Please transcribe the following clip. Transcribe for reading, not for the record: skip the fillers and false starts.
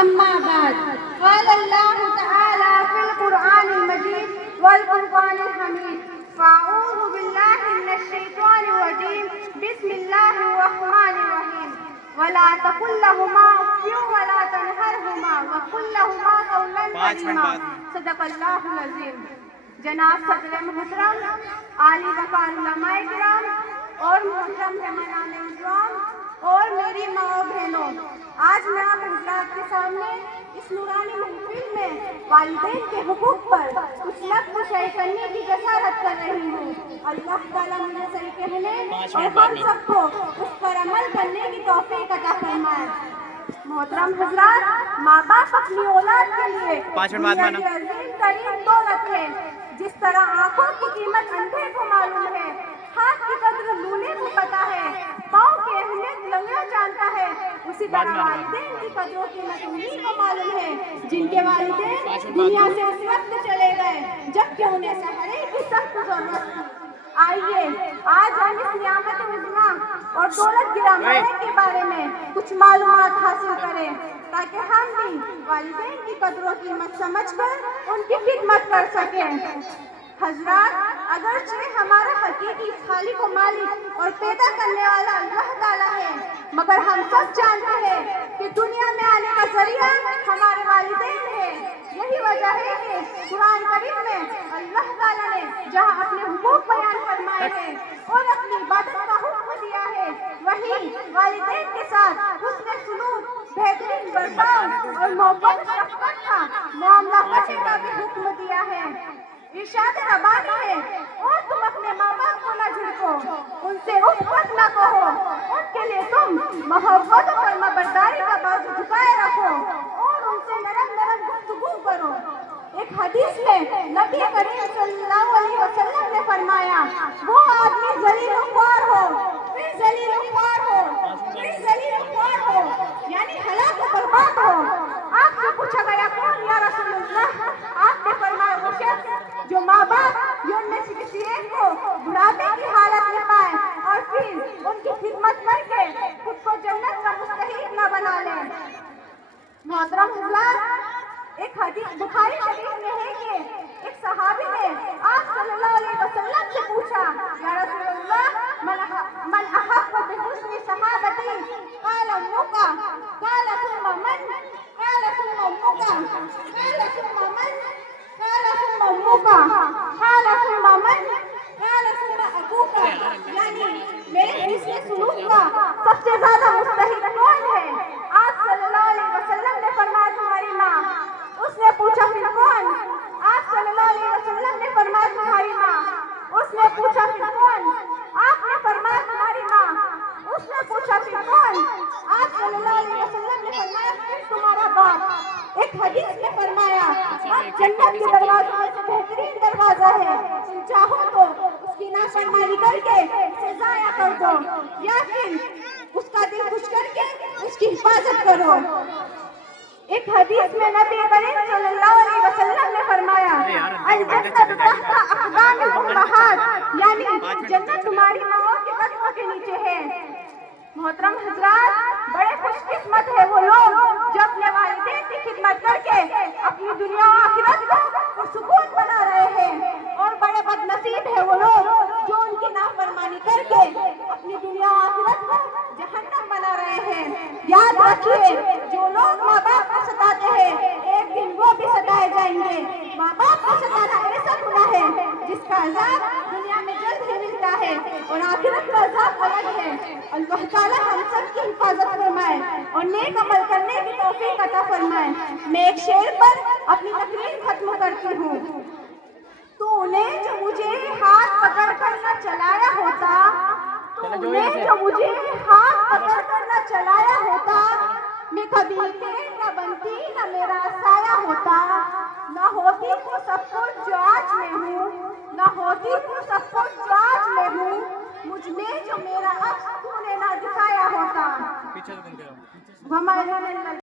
أما بعد قال الله تعالى في القرآن المجيد والفرقان الحميد فأعوذ بالله من الشيطان الرجيم بسم الله الرحمن الرحيم ولا تقل لهما أف ولا تنهرهما وقل لهما قولا كريما صدق الله العظيم. جناب صدر محترم، عالی وقار علماء کرام اور محترم مہمانان اکرام اور میری ماں و بہنوں، آج میں آپ حضرات کے سامنے اس نورانی محفل میں والدین کے حقوق پر کچھ لفظ شیئر کرنے کی جسارت کر رہی ہوں. اللہ تعالیٰ مجھے صحیح کہنے اور ہم سب کو اس پر عمل کرنے کی توفیق عطا فرمائے. محترم حضرات، ماں باپ اپنی اولاد کے لیے دنیا کی عظیم ترین دولت ہے. جس طرح آنکھوں کی قیمت اندھے کو معلوم ہے، ہاتھ کی قدر لولے کو پتا ہے، پاؤں کی اہمیت لنگڑا جانتا ہے، اسی طرح والدین کی قدر و قیمت انہیں کو معلوم ہے جن کے والدین دنیا سے اس وقت چلے گئے جبکہ انہیں سہارے کی سخت ضرورت تھی. آئیے آج ہم اس نعمت عظمیٰ اور دولت گراں کے بارے میں کچھ معلومات حاصل کریں تاکہ ہم بھی والدین کی قدر و قیمت سمجھ کر ان کی خدمت کر سکیں. حضرات، اگرچہ ہمارا حقیقی خالق و مالک اور پیدا کرنے والا اللہ تعالیٰ ہے، مگر ہم سب جانتے ہیں کہ دنیا میں آنے کا ذریعہ ہمارے والدین ہیں. یہی وجہ ہے کہ قرآن کریم میں اللہ تعالیٰ نے جہاں اپنے حقوق بیان فرمائے ہیں اور اپنی عبادت کا حکم دیا ہے، وہیں والدین کے ساتھ حسن سلوک، بہترین برتاؤ اور محبت شفقت کا معاملہ کرنے کا بھی حکم دیا ہے. ارشاد ربانی ہے، اور تم اپنے ماں باپ کو نہ جھڑکو، ان سے اف تک نہ کہو، ان کے لیے تم محبت اور فرمانبرداری کا بازو جھکائے رکھو اور ان سے نرم نرم گفتگو کرو. ایک حدیث میں نبی کریم صلی اللہ علیہ وسلم نے فرمایا، وہ آدمی ذلیل و خوار ہو، پھر ذلیل و خوار ہو، پھر ذلیل و خوار ہو، یعنی ہلاک و برباد ہو. آپ سے پوچھا گیا، کون یا رسول اللہ؟ آپ نے فرمایا، وہ شخص جو ماں باپ یا ان میں سے کسی ایک کو بڑھاپے کی حالت میں پائے اور پھر ان کی خدمت کر کے خود کو جنت کا مستحق نہ بنا لے. محترم حضرات، ایک حدیث بخاری شریف میں ہے کہ ایک صحابی نے آپ صلی اللہ علیہ وسلم سے پوچھا، یا رسول اللہ، من احق بحسن صحابتی؟ قال امک، قال ثم من، قال ثم امک، قال ثم من، قال ثم امک، قال ثم من، قال ثم ابوک. یعنی میرے حسن سلوک کا سب سے زیادہ مستحق کون ہے؟ آپ صلی اللہ علیہ وسلم نے فرمایا، تمہاری ماں. اس نے پوچھا، پھر کون؟ آپ صلی اللہ علیہ وسلم نے فرمایا، تمہاری ماں. اس نے پوچھا، پھر کون؟ آپ نے فرمایا، تمہاری ماں. اس نے پوچھا، پھر کون؟ آپ صلی اللہ علیہ وسلم نے فرمایا، پھر تمہارا باپ. ایک حدیث میں فرمایا، اب جنت کے دروازوں میں سے بہترین دروازہ ہے، تم چاہو تو اس کی نافرمانی کر کے اسے ضائع کر دو یا پھر اس کا دل خوش کر کے اس کی حفاظت کرو. ایک حدیث میں نبی کریم صلی اللہ علیہ وسلم نے فرمایا، الجنت تحت اقدام الامہات، یعنی جنت تمہاری ماؤں کے قدموں کے نیچے ہے. محترم حضرات، بڑے خوش قسمت ہے وہ لوگ جو اپنے والدین کی خدمت کر کے اپنی دنیا و آخرت کو پرسکون بنا رہے ہیں، اور بڑے بد نصیب ہے وہ لوگ جو ان کی نافرمانی کر کے اپنی دنیا و آخرت کو جہنم بنا رہے ہیں. یاد رکھیے، جو لوگ ماں باپ کو ستاتے ہیں ایک دن وہ بھی ستائے جائیں گے. ماں باپ کو ستانا ایسا گناہ ہے جس کا عذاب دنیا میں جلد ہی ملتا ہے اور آخرت کا عذاب الگ ہے. اللہ تعالیٰ ہم سب کی حفاظت فرمائے اور نیک عمل کرنے کی توفیق عطا فرمائے. میں ایک شعر پر اپنی تقریر ختم کرتی ہوں. تو نے جو مجھے ہاتھ پکڑ کر نہ چلایا ہوتا، تو نے جو مجھے ہاتھ پکڑ کر نہ چلایا ہوتا، میں کبھی پیڑ نہ بنتی نہ میرا سایہ ہوتا. نہ ہوتی تو سب کچھ جو آج میں ہوں، نہ ہوتی تو سب کچھ جو آج میں ہوں، مجھ میں جو میرا عکس تو نے نہ دکھایا ہوتا.